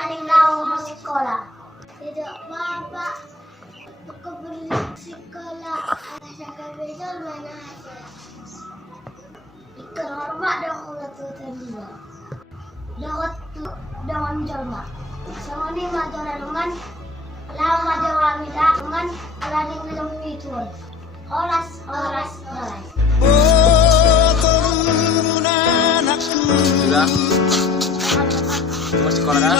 aning lao sekolah. Tidak bapak, aku pergi sekolah. Saya besok mana aja. Ikan hormat dong kalau tu terima. Dapat dengan jelma. Semua ni majalah dengan lao majalah kita dengan alading dengan itu. Oras. Sudah. Masih sekolah dah.